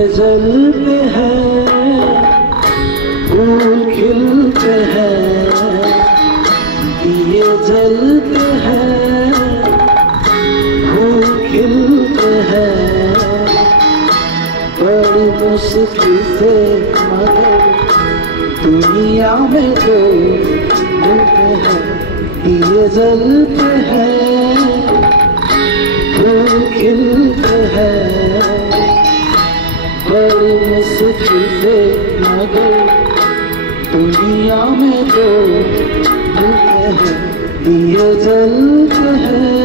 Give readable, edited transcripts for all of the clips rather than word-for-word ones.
दिए जलते हैं, फूल खिलते हैं, दिए जलते हैं, फूल खिलते हैं, बड़ी मुश्किल से मगर दुनिया में तो मिलते हैं, दिए जलते हैं, फूल खिलते हैं, बड़ी मुश्किल से मगर दुनिया में तो मिलते हैं, दिए जलते हैं।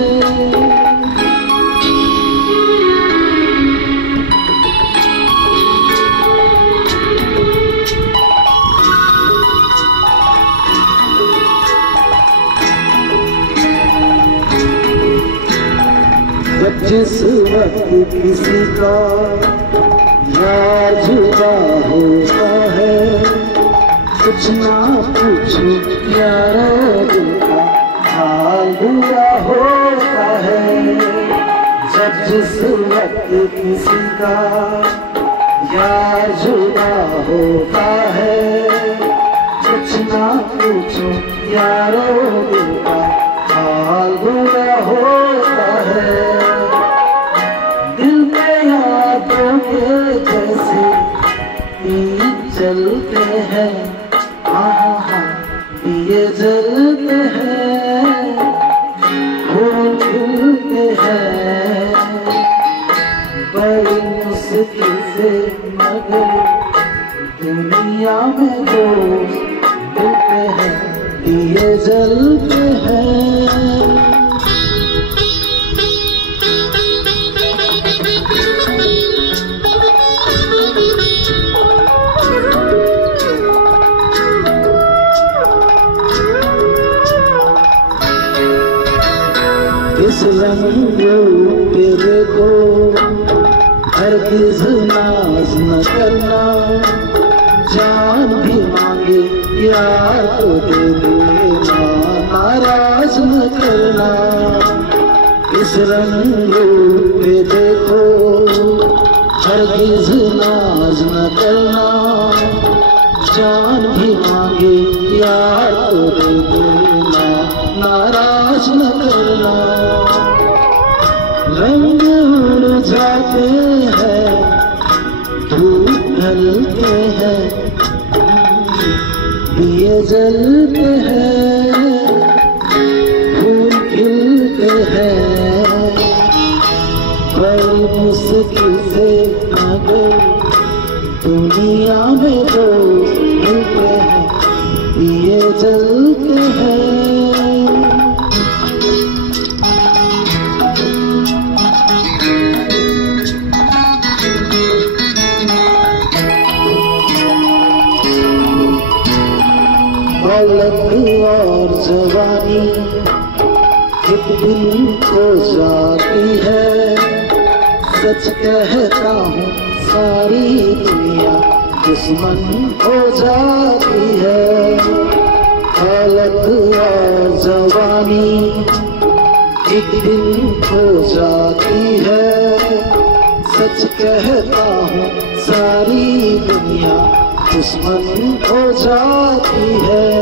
जब जिस वक्त किसी का यार जुदा होता है, कुछ ना पूछो यारा दिल का हाल बुरा होता है। जब जिस वक्त किसी का यार जुदा होता है, कुछ ना पूछो यारा दिल का हाल बुरा होता है। जैसे चलते हैं, दिए जलते हैं, फूल खिलते हैं, बड़ी मुश्किल से मगर दुनिया में जो मिलते हैं, दिए जलते हैं। इस रंग पे देखो हरगिज़ नाज न करना, जान भी मांगे यार तो दे देना, नाराज न करना। इस रंग पे देखो हरगिज़ नाज न करना, जान भी मांगे यार तो दे देना, नाराज न करना। रंग उड़ जाते हैं, धूप ढलते हैं, दिए जलते हैं, फूल खिलते हैं, बड़ी मुश्किल से मगर दुनिया में तो मिलते हैं, दिए जलते हैं। दौलत और जवानी एक दिन खो जाती है, सच कहता हूँ सारी दुनिया दुश्मन हो जाती है। दौलत और जवानी एक दिन खो जाती है, सच कहता हूँ सारी दुनिया दुश्मन हो जाती है।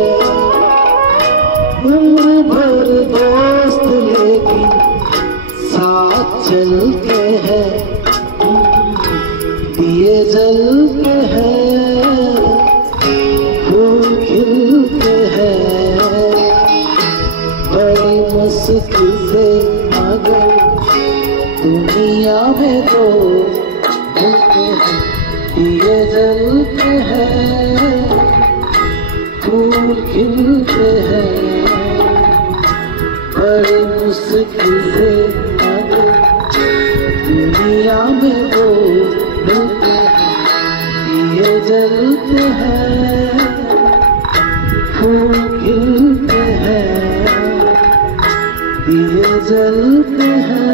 उम्र भर दोस्त लेकिन साथ चलते हैं, दिए जलते हैं, फूल खिलते हैं, बड़ी मुश्किल से मगर दुनिया में तो मिलते हैं, दिए जलते हैं, फूल खिलते हैं, बड़ी मुश्किल से मगर दुनिया में तो मिलते हैं, दिए जलते हैं, फूल खिलते हैं, दिए जलते हैं।